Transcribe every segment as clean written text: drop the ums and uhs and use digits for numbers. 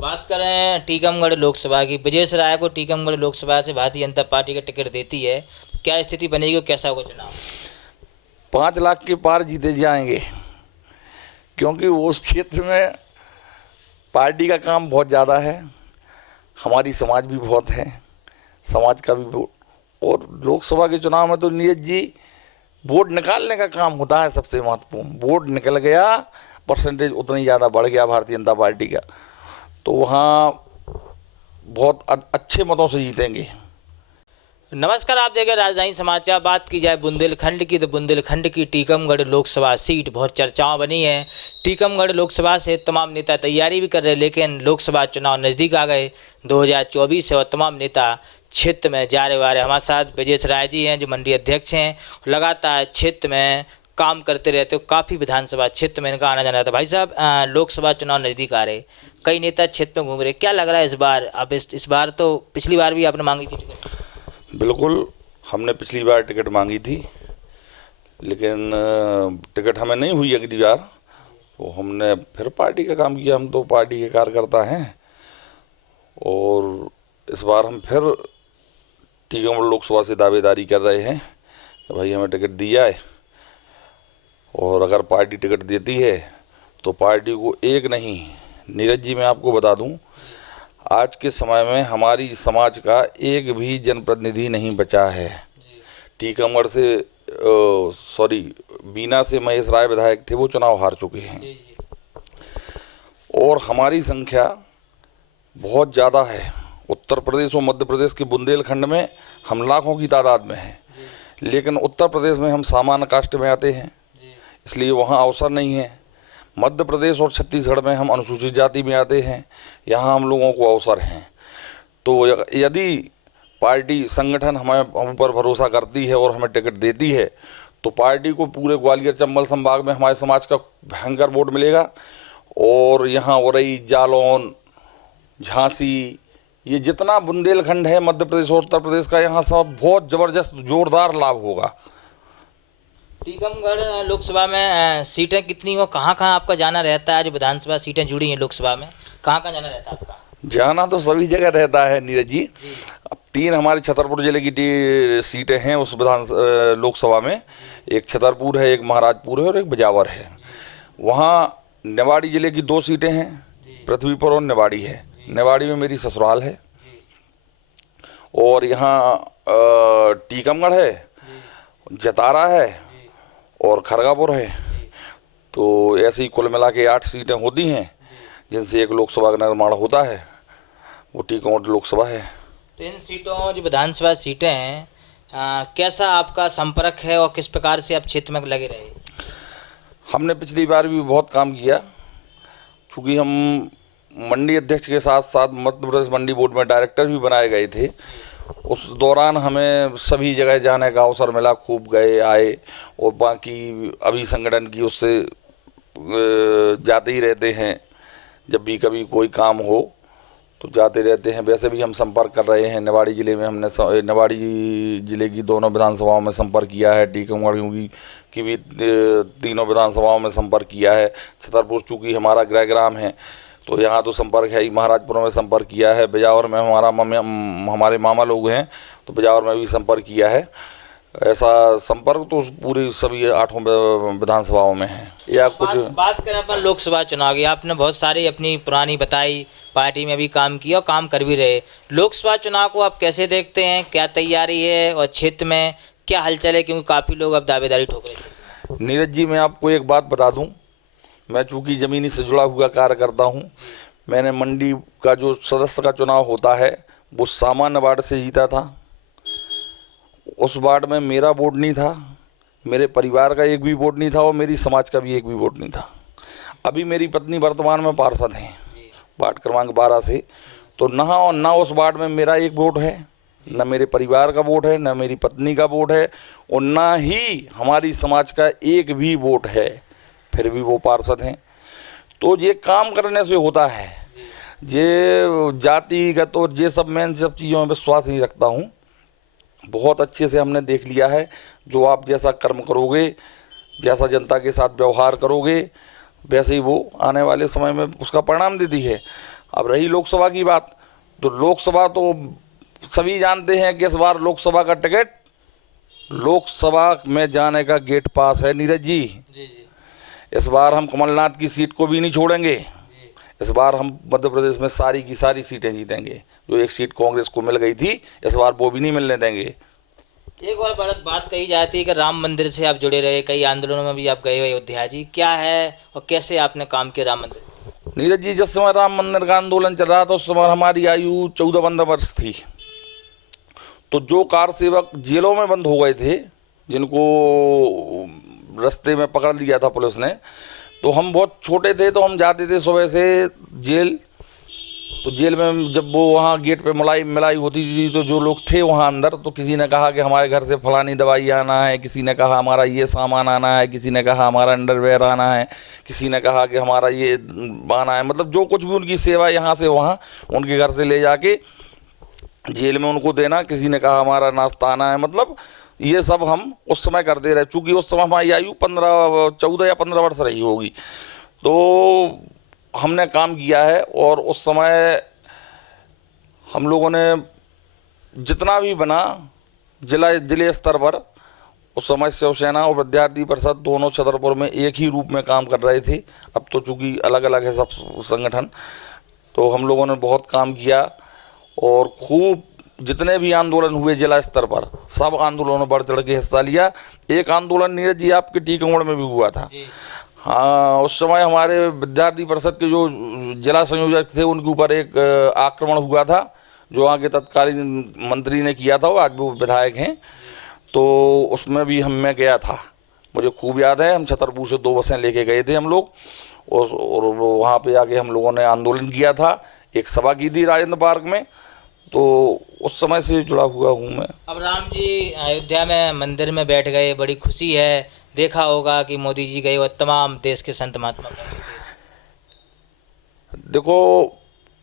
बात करें टीकमगढ़ लोकसभा की, ब्रजेश राय को टीकमगढ़ लोकसभा से भारतीय जनता पार्टी का टिकट देती है, तो क्या स्थिति बनेगी और कैसा होगा चुनाव? 5 लाख के पार जीते जाएंगे, क्योंकि उस क्षेत्र में पार्टी का काम बहुत ज़्यादा है, हमारी समाज भी बहुत है, समाज का भी वोट। और लोकसभा के चुनाव में तो नीरज जी वोट निकालने का काम होता है सबसे महत्वपूर्ण। वोट निकल गया, परसेंटेज उतनी ज़्यादा बढ़ गया भारतीय जनता पार्टी का, तो वहाँ बहुत अच्छे मतों से जीतेंगे। नमस्कार, आप देख रहे हैं राजधानी समाचार। बात की जाए बुंदेलखंड की, तो बुंदेलखंड की टीकमगढ़ लोकसभा सीट बहुत चर्चाओं बनी है। टीकमगढ़ लोकसभा से तमाम नेता तैयारी भी कर रहे हैं, लेकिन लोकसभा चुनाव नज़दीक आ गए 2024 है और तमाम नेता क्षेत्र में जा रहे आ रहे। हमारे साथ ब्रजेश राय जी हैं, जो मंडी अध्यक्ष हैं, लगातार क्षेत्र में काम करते रहते हो, काफ़ी विधानसभा क्षेत्र में इनका आना जाना था। भाई साहब, लोकसभा चुनाव नज़दीक आ रहे, कई नेता क्षेत्र में घूम रहे, क्या लग रहा है इस बार? अब इस बार तो पिछली बार भी आपने मांगी थी टिकट। बिल्कुल, हमने पिछली बार टिकट मांगी थी, लेकिन टिकट हमें नहीं हुई अगली बार, तो हमने फिर पार्टी का काम किया। हम तो पार्टी के कार्यकर्ता हैं, और इस बार हम फिर टीकमगढ़ लोकसभा से दावेदारी कर रहे हैं कि भाई हमें टिकट दिया है, और अगर पार्टी टिकट देती है तो पार्टी को एक नहीं, नीरज जी मैं आपको बता दूं, आज के समय में हमारी समाज का एक भी जनप्रतिनिधि नहीं बचा है। टीकमगढ़ से बीना से महेश राय विधायक थे, वो चुनाव हार चुके हैं, और हमारी संख्या बहुत ज़्यादा है। उत्तर प्रदेश और मध्य प्रदेश के बुंदेलखंड में हम लाखों की तादाद में हैं, लेकिन उत्तर प्रदेश में हम सामान्य कास्ट में आते हैं, इसलिए वहाँ अवसर नहीं है। मध्य प्रदेश और छत्तीसगढ़ में हम अनुसूचित जाति में आते हैं, यहाँ हम लोगों को अवसर हैं। तो यदि पार्टी संगठन हमें हम पर भरोसा करती है और हमें टिकट देती है, तो पार्टी को पूरे ग्वालियर चंबल संभाग में हमारे समाज का भयंकर वोट मिलेगा। और यहाँ औरई, जालौन, झांसी, ये जितना बुंदेलखंड है मध्य प्रदेश और उत्तर प्रदेश का, यहाँ सब बहुत ज़बरदस्त जोरदार लाभ होगा। टीकमगढ़ लोकसभा में सीटें कितनी हो, कहाँ कहाँ आपका जाना रहता है? जो विधानसभा सीटें जुड़ी हैं लोकसभा में, कहाँ कहाँ जाना रहता है आपका? जाना तो सभी जगह रहता है नीरज जी। अब 3 हमारे छतरपुर जिले की सीटें हैं उस लोकसभा में। एक छतरपुर है, एक महाराजपुर है और एक बिजावर है। वहाँ निवाड़ी जिले की 2 सीटें हैं, पृथ्वीपुर और निवाड़ी है। निवाड़ी में मेरी ससुराल है, और यहाँ टीकमगढ़ है, जतारा है और खरगापुर है। तो ऐसे ही कुल मिला के 8 सीटें होती हैं, जिनसे एक लोकसभा का निर्माण होता है, वो टीकमगढ़ लोकसभा है। तो इन सीटों, जो विधानसभा सीटें हैं, कैसा आपका संपर्क है और किस प्रकार से आप क्षेत्र में लगे रहे? हमने पिछली बार भी बहुत काम किया, क्योंकि हम मंडी अध्यक्ष के साथ साथ मध्य प्रदेश मंडी बोर्ड में डायरेक्टर भी बनाए गए थे। उस दौरान हमें सभी जगह जाने का अवसर मिला, खूब गए आए, और बाकी अभी संगठन की उससे जाते ही रहते हैं। जब भी कभी कोई काम हो तो जाते रहते हैं। वैसे भी हम संपर्क कर रहे हैं। निवाड़ी ज़िले में हमने निवाड़ी ज़िले की दोनों विधानसभाओं में संपर्क किया है, टीकमगढ़ की भी तीनों विधानसभाओं में संपर्क किया है। छतरपुर चूँकि हमारा गृहग्राम है, तो यहाँ तो संपर्क है ही। महाराजपुर में संपर्क किया है, बिजावर में हमारे मामा लोग हैं, तो बिजावर में भी संपर्क किया है। ऐसा संपर्क तो पूरी सभी 8 विधानसभाओं में है। या कुछ बात करें अपन लोकसभा चुनाव की, आपने बहुत सारी अपनी पुरानी बताई, पार्टी में भी काम किया और काम कर भी रहे। लोकसभा चुनाव को आप कैसे देखते हैं? क्या तैयारी है और क्षेत्र में क्या हलचल है, क्योंकि काफ़ी लोग अब दावेदारी ठोक रहे हैं? नीरज जी, मैं आपको एक बात बता दूं, मैं चूँकि ज़मीनी से जुड़ा हुआ कार्य करता हूं, मैंने मंडी का जो सदस्य का चुनाव होता है वो सामान्य वार्ड से जीता था। उस वार्ड में मेरा वोट नहीं था, मेरे परिवार का एक भी वोट नहीं था, और मेरी समाज का भी एक भी वोट नहीं था। अभी मेरी पत्नी वर्तमान में पार्षद हैं वार्ड क्रमांक 12 से, तो ना उस वार्ड में मेरा एक वोट है, न मेरे परिवार का वोट है, न मेरी पत्नी का वोट है, और ना ही हमारी समाज का एक भी वोट है, फिर भी वो पार्षद हैं। तो ये काम करने से होता है। ये जातिगत और ये सब, मैं इन सब चीज़ों में विश्वास नहीं रखता हूँ। बहुत अच्छे से हमने देख लिया है, जो आप जैसा कर्म करोगे, जैसा जनता के साथ व्यवहार करोगे, वैसे ही वो आने वाले समय में उसका परिणाम देती है। अब रही लोकसभा की बात, तो लोकसभा तो सभी जानते हैं कि इस बार लोकसभा का टिकट लोकसभा में जाने का गेट पास है नीरज जी। जी जी इस बार हम कमलनाथ की सीट को भी नहीं छोड़ेंगे। जी। इस बार हम मध्य प्रदेश में सारी की सारी सीटें जीतेंगे। जो एक सीट कांग्रेस को मिल गई थी, इस बार वो भी नहीं मिलने देंगे। एक और बड़ा बात कही जाती है कि राम मंदिर से आप जुड़े रहे, कई आंदोलनों में भी आप गए हुए अयोध्या जी, क्या है और कैसे आपने काम किया राम मंदिर? नीरज जी, जिस समय राम मंदिर का आंदोलन चल रहा था उस समय हमारी आयु 14-15 वर्ष थी। तो जो कार सेवक जेलों में बंद हो गए थे, जिनको रास्ते में पकड़ लिया था पुलिस ने, तो हम बहुत छोटे थे, तो हम जाते थे सुबह से जेल। तो जेल में जब वो वहाँ गेट पे मिलाई होती थी, तो जो लोग थे वहाँ अंदर, तो किसी ने कहा कि हमारे घर से फलानी दवाई आना है, किसी ने कहा हमारा ये सामान आना है, किसी ने कहा हमारा अंडरवेयर आना है, किसी ने कहा कि हमारा ये आना है। मतलब जो कुछ भी उनकी सेवा यहाँ से वहाँ उनके घर से ले जाके जेल में उनको देना। किसी ने कहा हमारा नाश्ता आना है। मतलब ये सब हम उस समय करते रहे। चूँकि उस समय हमारी आयु 14 या 15 वर्ष रही होगी, तो हमने काम किया है। और उस समय हम लोगों ने जितना भी बना जिले स्तर पर, उस समय शिवसेना और विद्यार्थी परिषद दोनों छतरपुर में एक ही रूप में काम कर रहे थे। अब तो चूँकि अलग अलग है सब संगठन, तो हम लोगों ने बहुत काम किया और खूब जितने भी आंदोलन हुए जिला स्तर पर, सब आंदोलनों में बढ़ चढ़ के हिस्सा लिया। एक आंदोलन नीरज जी आपके टीकमगढ़ में भी हुआ था। हाँ, उस समय हमारे विद्यार्थी परिषद के जो जिला संयोजक थे उनके ऊपर एक आक्रमण हुआ था, जो आगे तत्कालीन मंत्री ने किया था, वो आज वो विधायक हैं। तो उसमें भी मैं गया था, मुझे खूब याद है। हम छतरपुर से 2 बसें लेके गए थे हम लोग, और वहाँ पे आके हम लोगों ने आंदोलन किया था। एक सभा की थी राजेंद्र पार्क में। तो उस समय से जुड़ा हुआ हूँ मैं। अब राम जी अयोध्या में मंदिर में बैठ गए, बड़ी खुशी है। देखा होगा कि मोदी जी गए और तमाम देश के संत महात्मा पहुंचे थे। देखो,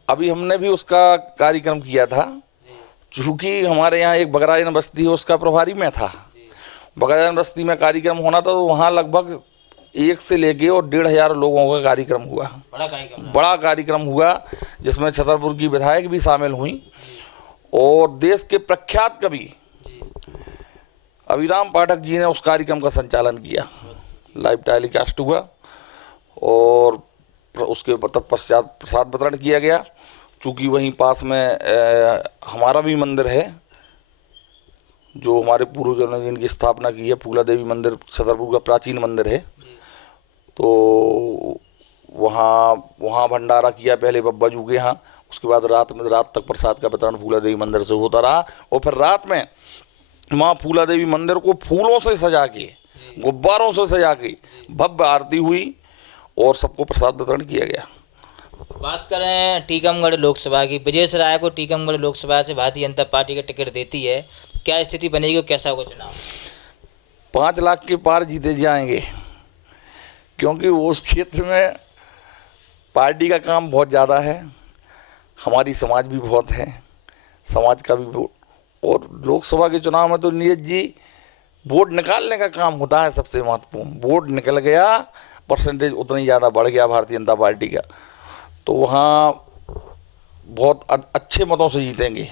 अभी हमने भी उसका कार्यक्रम किया था। चूँकि हमारे यहाँ एक बगरायन बस्ती है, उसका प्रभारी मैं था। बगरायन बस्ती में कार्यक्रम होना था, तो वहाँ लगभग 1 से लेके और 1,500 लोगों का कार्यक्रम हुआ। बड़ा कार्यक्रम हुआ, जिसमें छतरपुर की विधायक भी शामिल हुई और देश के प्रख्यात कवि अभिराम पाठक जी ने उस कार्यक्रम का संचालन किया। लाइव टेलीकास्ट हुआ और उसके तत्पश्चात प्रसाद वितरण किया गया। चूँकि वहीं पास में हमारा भी मंदिर है, जो हमारे पूर्वजों ने जिनकी स्थापना की है, फूला देवी मंदिर छतरपुर का प्राचीन मंदिर है। तो वहाँ भंडारा किया पहले बब्बा जू के यहाँ। उसके बाद रात तक प्रसाद का वितरण फूला देवी मंदिर से होता रहा। और फिर रात में माँ फूला देवी मंदिर को फूलों से सजा के, गुब्बारों से सजा के भव्य आरती हुई और सबको प्रसाद वितरण किया गया। बात करें टीकमगढ़ लोकसभा की, ब्रजेश राय को टीकमगढ़ लोकसभा से भारतीय जनता पार्टी का टिकट देती है, तो क्या स्थिति बनेगी और कैसा होगा चुनाव? 5 लाख के पार जीते जाएंगे, क्योंकि उस क्षेत्र में पार्टी का काम बहुत ज़्यादा है। हमारी समाज भी बहुत है, समाज का भी। और लोकसभा के चुनाव में तो नीरज जी वोट निकालने का काम होता है सबसे महत्वपूर्ण। वोट निकल गया, परसेंटेज उतना ही ज़्यादा बढ़ गया भारतीय जनता पार्टी का, तो वहाँ बहुत अच्छे मतों से जीतेंगे।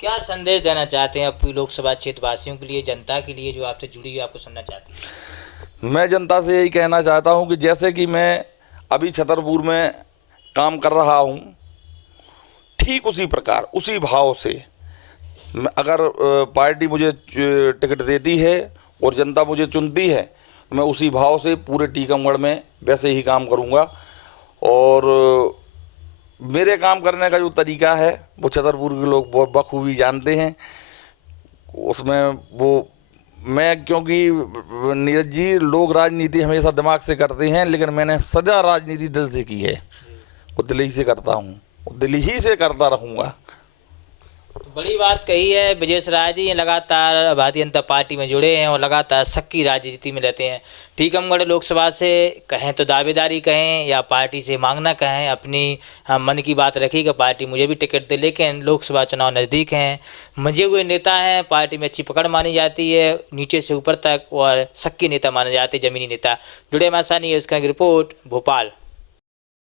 क्या संदेश देना चाहते हैं अपनी लोकसभा क्षेत्र वासियों के लिए, जनता के लिए जो आपसे जुड़ी हुई आपको सुनना चाहती है? मैं जनता से यही कहना चाहता हूँ कि जैसे कि मैं अभी छतरपुर में काम कर रहा हूँ, ठीक उसी प्रकार उसी भाव से अगर पार्टी मुझे टिकट देती है और जनता मुझे चुनती है, तो मैं उसी भाव से पूरे टीकमगढ़ में वैसे ही काम करूँगा। और मेरे काम करने का जो तरीका है वो छतरपुर के लोग बहुत बखूबी जानते हैं। उसमें वो मैं, क्योंकि नीरज जी लोग राजनीति हमेशा दिमाग से करते हैं, लेकिन मैंने सदा राजनीति दिल से की है। वो दिल ही से करता हूँ, दिल ही से करता रहूँगा। तो बड़ी बात कही है ब्रजेश राय जी, लगातार भारतीय जनता पार्टी में जुड़े हैं और लगातार सक्की राजनीति में रहते हैं। टीकमगढ़ लोकसभा से कहें तो दावेदारी कहें या पार्टी से मांगना कहें, अपनी मन की बात रखी कि पार्टी मुझे भी टिकट दे, लेकिन लोकसभा चुनाव नज़दीक हैं। मंझे हुए नेता हैं, पार्टी में अच्छी पकड़ मानी जाती है नीचे से ऊपर तक, और सक्की नेता माने जाते हैं, ज़मीनी नेता। जुड़े हमारे साथ, उसका रिपोर्ट भोपाल।